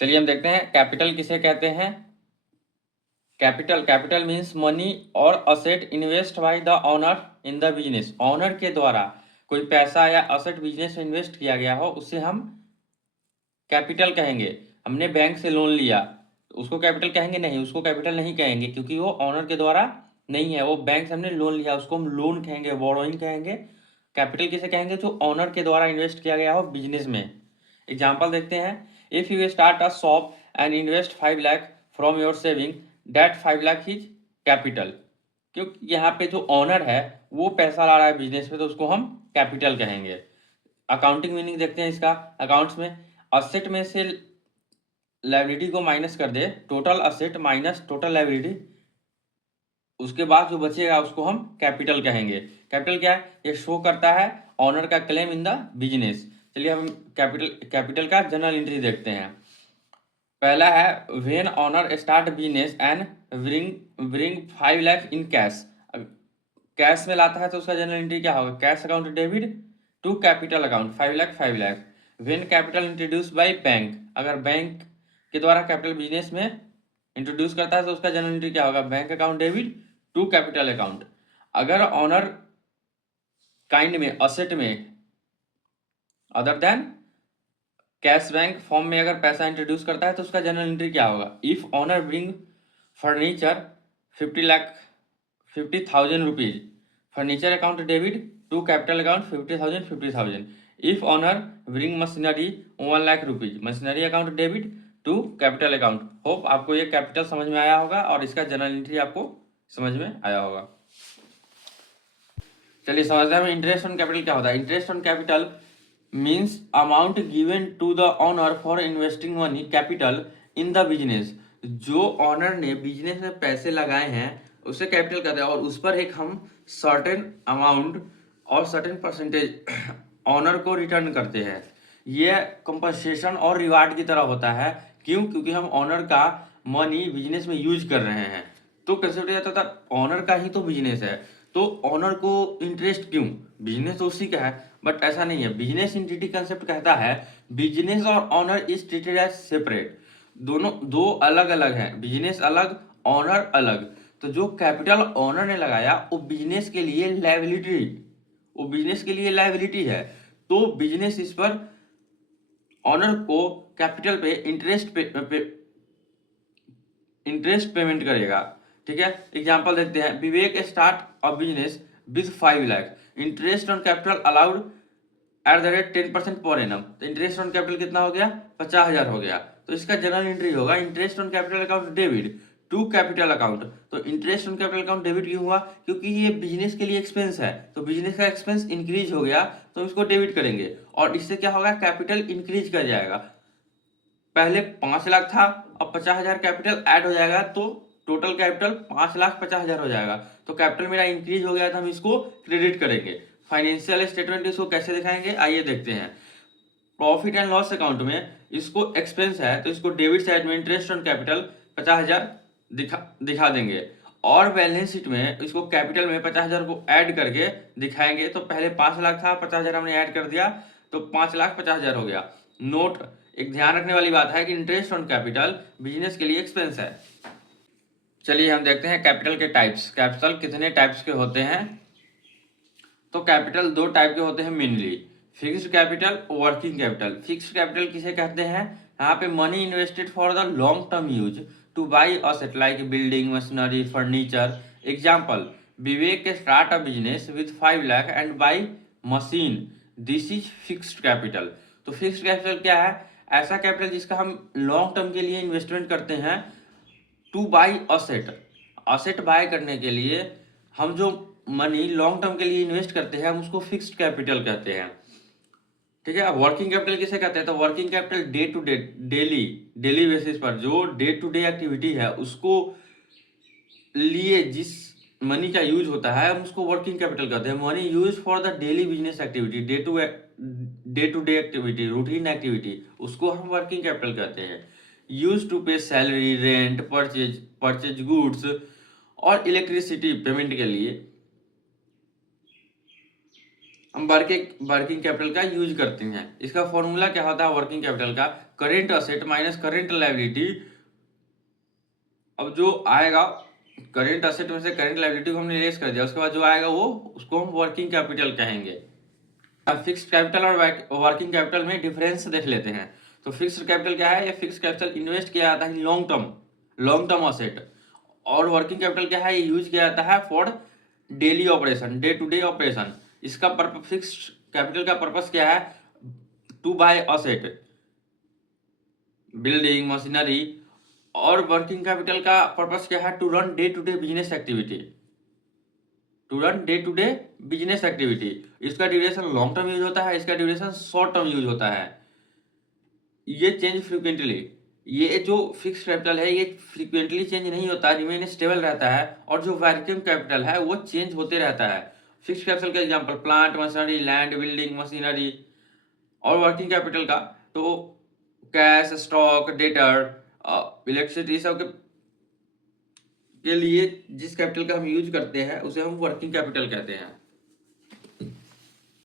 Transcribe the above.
चलिए हम देखते हैं कैपिटल किसे कहते हैं। कैपिटल मीन्स मनी और asset invest by the owner in the business. Owner के द्वारा कोई पैसा या असेट बिजनेस में इन्वेस्ट किया गया हो उसे हम कैपिटल कहेंगे। हमने बैंक से लोन लिया तो उसको कैपिटल कहेंगे नहीं, उसको कैपिटल नहीं कहेंगे क्योंकि वो ऑनर के द्वारा नहीं है। वो बैंक से हमने लोन लिया उसको हम लोन कहेंगे, बोरोइंग कहेंगे। कैपिटल किसे कहेंगे? जो ऑनर के द्वारा इन्वेस्ट किया गया हो बिजनेस में। एग्जाम्पल देखते हैं। If you start a shop and invest 5 lakh from your saving, that 5 lakh is capital. क्योंकि यहाँ पे जो ऑनर है वो पैसा ला रहा है बिजनेस में तो उसको हम कैपिटल कहेंगे। अकाउंटिंग मीनिंग देखते हैं इसका। अकाउंट्स में असेट में से लायबिलिटी को माइनस कर दे, total asset minus total liability, उसके बाद जो बचेगा उसको हम कैपिटल कहेंगे। कैपिटल क्या है? ये शो करता है ऑनर का क्लेम इन द बिजनेस। चलिए हम कैपिटल का जनरल एंट्री देखते हैं। पहला है when owner start business and bring 5 lakh in cash. Cash में लाता है तो उसका जनरल एंट्री क्या होगा? Cash account debit to capital account 5 lakh. When capital introduce by bank, अगर बैंक के द्वारा कैपिटल बिजनेस में इंट्रोड्यूस करता है तो उसका जनरल एंट्री क्या होगा? Bank account debit to capital account. अगर ऑनर काइंड में असेट में other than cash bank form में अगर पैसा इंट्रोड्यूस करता है तो उसका जनरल एंट्री क्या होगा? If owner bring furniture 50,000 rupees, furniture account debit to capital account 50,000। If owner bring machinery 1 lakh rupees, machinery account debit to capital account. Hope आपको ये कैपिटल समझ में आया होगा और इसका जनरल एंट्री आपको समझ में आया होगा। चलिए समझते हैं इंटरेस्ट ऑन कैपिटल क्या होता है। Interest on capital means amount given to the owner for investing money capital in the business. जो ऑनर ने बिजनेस में पैसे लगाए हैं उसे कैपिटल कहते हैं और उस पर एक हम सर्टेन अमाउंट और सर्टेन परसेंटेज ऑनर को रिटर्न करते हैं। ये कंपनसेशन और रिवार्ड की तरह होता है। क्यों? क्योंकि हम ऑनर का मनी बिजनेस में यूज कर रहे हैं। तो कैसे जाता था? ऑनर का ही तो बिजनेस है तो ऑनर को इंटरेस्ट क्यों? बिजनेस तो उसी का है। बट ऐसा नहीं है। बिजनेस इंटिटी कंसेप्ट कहता है बिजनेस और owner is treated as separate. दोनों दो अलग अलग हैं, बिजनेस अलग, ऑनर अलग। तो जो कैपिटल ऑनर ने लगाया वो बिजनेस के लिए लायबिलिटी है। तो बिजनेस इस पर ऑनर को कैपिटल पे इंटरेस्ट पेमेंट करेगा। ठीक है, एग्जांपल देखते हैं। Vivek start a business with 5 lakh, interest on capital allowed at the rate 10% per annum. तो इंटरेस्ट ऑन कैपिटल कितना हो गया? 50,000 हो गया। तो इसका जनरल एंट्री होगा interest on capital account debit to capital account. तो interest on capital account debit क्यों हुआ? क्योंकि ये बिजनेस के लिए एक्सपेंस है तो बिजनेस का एक्सपेंस इंक्रीज हो गया तो इसको डेबिट करेंगे और इससे क्या होगा? कैपिटल इंक्रीज कर जाएगा। पहले 5 लाख था, अब 50,000 कैपिटल ऐड हो जाएगा तो टोटल कैपिटल 5,50,000 हो जाएगा। तो कैपिटल मेरा इंक्रीज हो गया तो हम इसको क्रेडिट करेंगे। फाइनेंशियल स्टेटमेंट इसको कैसे दिखाएंगे आइए देखते हैं। प्रॉफिट एंड लॉस अकाउंट में इसको एक्सपेंस है तो इसको डेबिट साइड में इंटरेस्ट ऑन कैपिटल 50,000 दिखा देंगे और बैलेंस शीट में इसको कैपिटल में 50,000 को ऐड करके दिखाएंगे। तो पहले 5 लाख था, 50,000 हमने ऐड कर दिया तो 5,50,000 हो गया। नोट, एक ध्यान रखने वाली बात है कि इंटरेस्ट ऑन कैपिटल बिजनेस के लिए एक्सपेंस है। चलिए हम देखते हैं कैपिटल के टाइप्स। कैपिटल कितने टाइप्स के होते हैं? तो कैपिटल 2 टाइप के होते हैं mainly, fixed capital, working capital. Fixed capital किसे कहते हैं? यहाँ पे money invested for the long term use to buy asset like building, machinery, furniture. Example, Vivek start a business with 5 lakh and by machine, this is fixed capital. तो fixed capital क्या है? ऐसा capital जिसका हम लॉन्ग टर्म के लिए investment करते हैं to buy asset. Asset buy करने के लिए हम जो मनी लॉन्ग टर्म के लिए इन्वेस्ट करते हैं हम उसको फिक्स्ड कैपिटल कहते हैं। ठीक है, वर्किंग कैपिटल किसे कहते हैं? तो working capital day to day, daily basis पर जो डे टू डे एक्टिविटी है उसको लिए जिस मनी का यूज होता है हम उसको वर्किंग कैपिटल कहते हैं। Money use for the daily business activity, day to day activity, routine activity, उसको हम वर्किंग कैपिटल कहते हैं। Use to pay salary, rent, purchase goods और इलेक्ट्रिसिटी पेमेंट के लिए हम वर्किंग कैपिटल का यूज करते हैं। इसका फॉर्मूला क्या होता है वर्किंग कैपिटल का? Current asset minus current liability. अब जो आएगा करेंट असेट में से करेंट लायबिलिटी को हमने लेस कर दिया, उसके बाद जो आएगा वो उसको हम वर्किंग कैपिटल कहेंगे। अब फिक्स्ड कैपिटल और वर्किंग कैपिटल में डिफरेंस देख लेते हैं। तो फिक्स्ड कैपिटल क्या है? ये फिक्स्ड कैपिटल इन्वेस्ट किया जाता है लॉन्ग टर्म असेट, और वर्किंग कैपिटल क्या है? ये यूज किया जाता है for daily operation, day to day operation. इसका फिक्स्ड कैपिटल का पर्पस क्या है? To buy asset, building, machinery. और वर्किंग कैपिटल का पर्पस क्या है? To run day to day business activity, इसका ड्यूरेशन लॉन्ग टर्म यूज होता है, इसका ड्यूरेशन शॉर्ट टर्म यूज होता है। ये चेंज फ्रीक्वेंटली, ये जो फिक्स कैपिटल है ये फ्रीक्वेंटली चेंज नहीं होता, रिमेन स्टेबल रहता है। और जो वर्किंग कैपिटल है वो चेंज होते रहता है। फिक्स कैपिटल का example plant, machinery, land, building, machinery. और वर्किंग कैपिटल का तो कैश, स्टॉक, डेटर, इलेक्ट्रिसिटी, सब के लिए जिस कैपिटल का हम यूज करते हैं उसे हम वर्किंग कैपिटल कहते हैं।